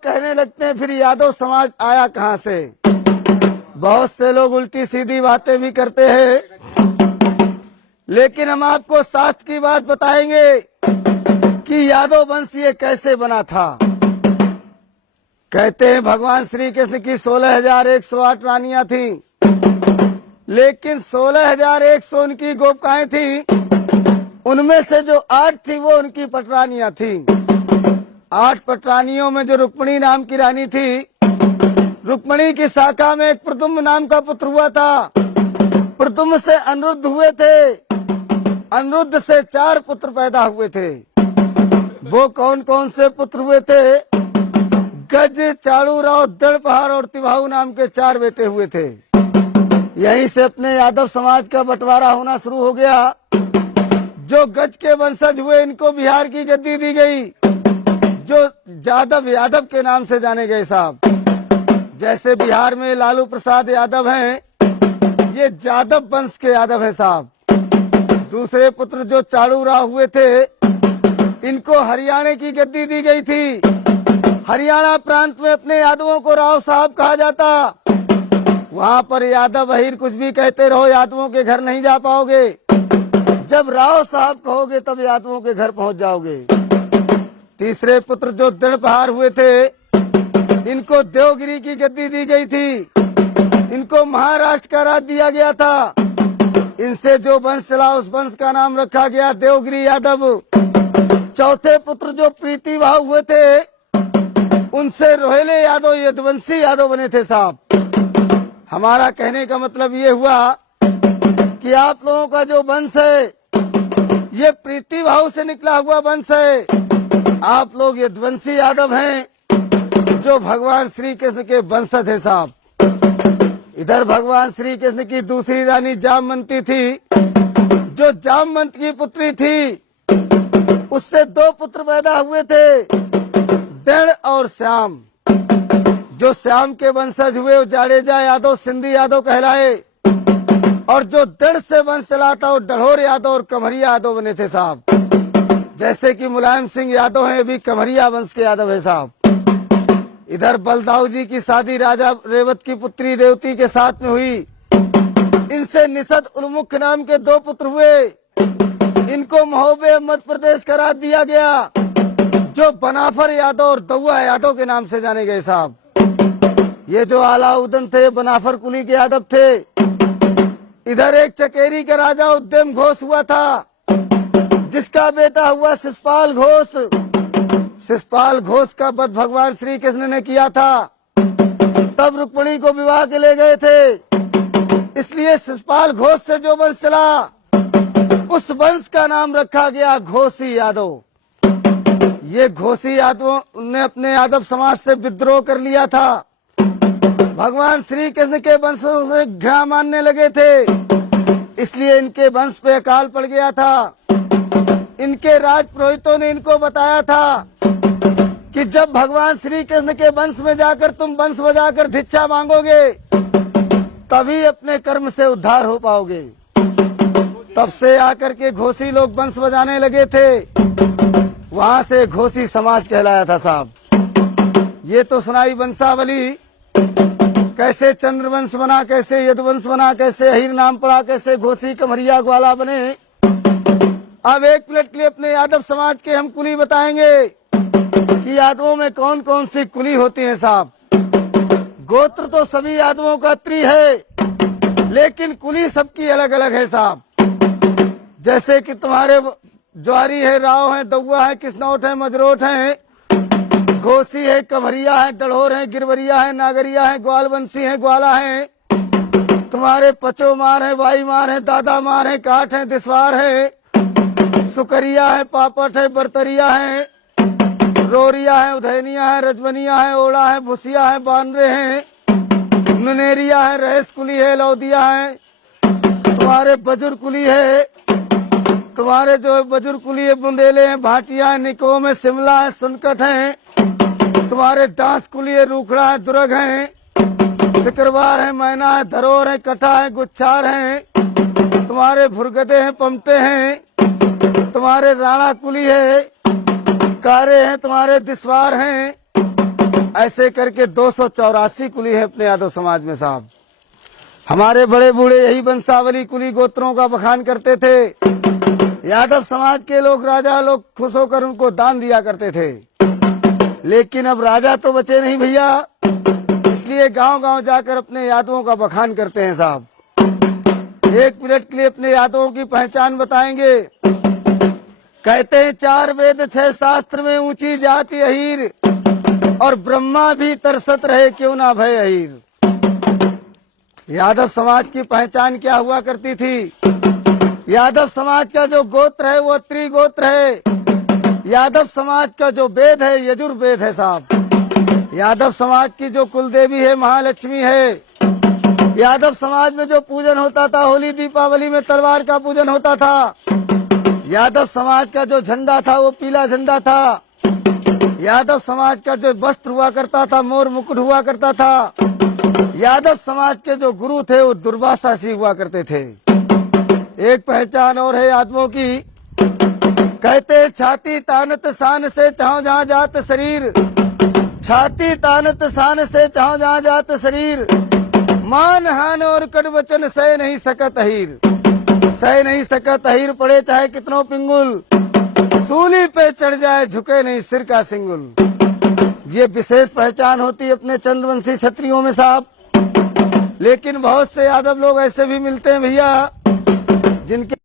कहने लगते हैं फिर यादव समाज आया कहाँ से। बहुत से लोग उल्टी सीधी बातें भी करते हैं, लेकिन हम आपको शास्त्र की बात बताएंगे कि यादव वंश ये कैसे बना था। कहते हैं भगवान श्री कृष्ण की 16,108 रानियां थी, लेकिन 16,100 उनकी गोपिकाएं थी, उनमें से जो 8 थी वो उनकी पटरानियां थी। 8 पटरानियों में जो रुक्मिणी नाम की रानी थी, रुक्मिणी की शाखा में एक प्रद्युम्न नाम का पुत्र हुआ था। प्रद्युम्न से अनिरुद्ध हुए थे, अनिरुद्ध से 4 पुत्र पैदा हुए थे। वो कौन कौन से पुत्र हुए थे? गज, चाड़ूराव, दड़पहाड़ और तिवाहू नाम के 4 बेटे हुए थे। यहीं से अपने यादव समाज का बंटवारा होना शुरू हो गया। जो गज के वंशज हुए इनको बिहार की गद्दी दी गई, जो यादव के नाम से जाने गए साहब। जैसे बिहार में लालू प्रसाद यादव हैं, ये यादव वंश के यादव हैं साहब। दूसरे पुत्र जो चाड़ूराव हुए थे, इनको हरियाणा की गद्दी दी गई थी। हरियाणा प्रांत में अपने यादवों को राव साहब कहा जाता। वहाँ पर यादव अहीर कुछ भी कहते रहो, यादवों के घर नहीं जा पाओगे। जब राव साहब कहोगे तब यादवों के घर पहुँच जाओगे। तीसरे पुत्र जो दड़पहाड़ हुए थे, इनको देवगिरी की गद्दी दी गई थी। इनको महाराष्ट्र का राज दिया गया था। इनसे जो वंश चला उस वंश का नाम रखा गया देवगिरी यादव। चौथे पुत्र जो प्रीतिभाव हुए थे, उनसे रोहिले यादव यदुवंशी यादव बने थे साहब। हमारा कहने का मतलब ये हुआ कि आप लोगों का जो वंश है ये प्रीतिभाव से निकला हुआ वंश है। आप लोग यदुवंशी यादव हैं, जो भगवान श्री कृष्ण के वंशज है साहब। इधर भगवान श्री कृष्ण की दूसरी रानी जामवंती थी, जो जामवंत की पुत्री थी। उससे 2 पुत्र पैदा हुए थे, दृढ़ और श्याम। जो श्याम के वंशज हुए वो जाडेजा यादव, सिंधी यादव कहलाए, और जो दृढ़ से वंश चला था वो डढ़ोर यादव और कमरिया यादव बने थे साहब। जैसे कि मुलायम सिंह यादव हैं, भी कमरिया वंश के यादव है साहब। इधर बलदाऊ जी की शादी राजा रेवत की पुत्री रेवती के साथ में हुई। इनसे निषद उन्मुख नाम के 2 पुत्र हुए। इनको महोबे मध्य प्रदेश का राज दिया गया, जो बनाफर यादव और दौआ यादव के नाम से जाने गए साहब। ये जो अलाउद्दीन थे बनाफर कुली के यादव थे। इधर एक चकेरी का राजा उद्यम घोष हुआ था, जिसका बेटा हुआ शिषपाल घोष। शिषपाल घोष का वध भगवान श्री कृष्ण ने किया था। तब रुक्मिणी को विवाह के ले गए थे, इसलिए शिषपाल घोष से जो वंश चला उस वंश का नाम रखा गया घोषी यादव। ये घोषी यादवों ने अपने यादव समाज से विद्रोह कर लिया था। भगवान श्री कृष्ण के वंशों से घृणा मानने लगे थे, इसलिए इनके वंश पे अकाल पड़ गया था। इनके राज पुरोहितों ने इनको बताया था कि जब भगवान श्री कृष्ण के वंश में जाकर तुम वंश बजाकर भिक्षा मांगोगे, तभी अपने कर्म से उद्धार हो पाओगे। तब से आकर के घोषी लोग वंश बजाने लगे थे। वहाँ से घोषी समाज कहलाया था साहब। ये तो सुनाई वंशावली, कैसे चंद्रवंश बना, कैसे यदुवंश बना, कैसे अहीर नाम पड़ा, कैसे घोषी कमरिया ग्वाला बने। अब 1 मिनट के लिए अपने यादव समाज के हम कुली बताएंगे कि यादवों में कौन कौन सी कुली होती है साहब। गोत्र तो सभी यादवों का त्रि है, लेकिन कुली सबकी अलग अलग है साहब। जैसे कि तुम्हारे ज्वारी है, राव है, दौआ है, किसनौट है, मजरोट है, घोसी है, कमरिया है, डढ़ोर है, गिरवरिया है, नागरिया है, ग्वालवंशी है, ग्वाला है। तुम्हारे पचोमार है, वाईमार है, दादा मार है, काठ है, दिसवार है, सुकरिया है, पापट है, बरतरिया है, रोरिया है, उधैनिया है, रजवनिया है, ओड़ा है, भुसिया है, बानरे हैं, नुनेरिया है, रहेस कुली है, लौदिया है। तुम्हारे बजुर कुली है, तुम्हारे जो बुजुर्ग कुली बुंदेले हैं, भाटिया है, निकोम है, शिमला है, सुनकट है। तुम्हारे डांस कुली रूखड़ा है, दुर्ग है, सिकरवार है, मैना है, धरोर है, कटा है, गुच्छार है। तुम्हारे भुरगदे हैं, पमटे हैं। तुम्हारे राणा कुली है, कारे हैं, तुम्हारे दिसवार हैं। ऐसे करके 284 कुली है अपने यादव समाज में साहब। हमारे बड़े बूढ़े यही वंशावली कुली गोत्रों का बखान करते थे। यादव समाज के लोग, राजा लोग खुश होकर उनको दान दिया करते थे। लेकिन अब राजा तो बचे नहीं भैया, इसलिए गांव गांव जाकर अपने यादवों का बखान करते हैं साहब। 1 मिनट के लिए अपने यादवों की पहचान बताएंगे। कहते हैं 4 वेद 6 शास्त्र में ऊंची जाति अहीर, और ब्रह्मा भी तरसत रहे क्यों ना भय अहीर। यादव समाज की पहचान क्या हुआ करती थी? यादव समाज का जो गोत्र है वो त्रिगोत्र है। यादव समाज का जो वेद है यजुर्वेद है साहब। यादव समाज की जो कुलदेवी है महालक्ष्मी है। यादव समाज में जो पूजन होता था, होली दीपावली में तलवार का पूजन होता था। यादव समाज का जो झंडा था वो पीला झंडा था। यादव समाज का जो वस्त्र हुआ करता था मोर मुकुट हुआ करता था। यादव समाज के जो गुरु थे वो दुर्वासा सी हुआ करते थे। एक पहचान और है यादवों की। कहते छाती तानत शान से चाहो जहाँ जात शरीर, छाती तानत शान से चाहो जहाँ जात शरीर, मान हान और कट वचन सह नहीं सकत अहीर। सह नहीं सकत अहीर पड़े चाहे कितनों पिंगुल, सूली पे चढ़ जाए झुके नहीं सिर का सिंगुल। ये विशेष पहचान होती है अपने चंद्रवंशी क्षत्रियों में साहब। लेकिन बहुत से यादव लोग ऐसे भी मिलते हैं भैया जिनके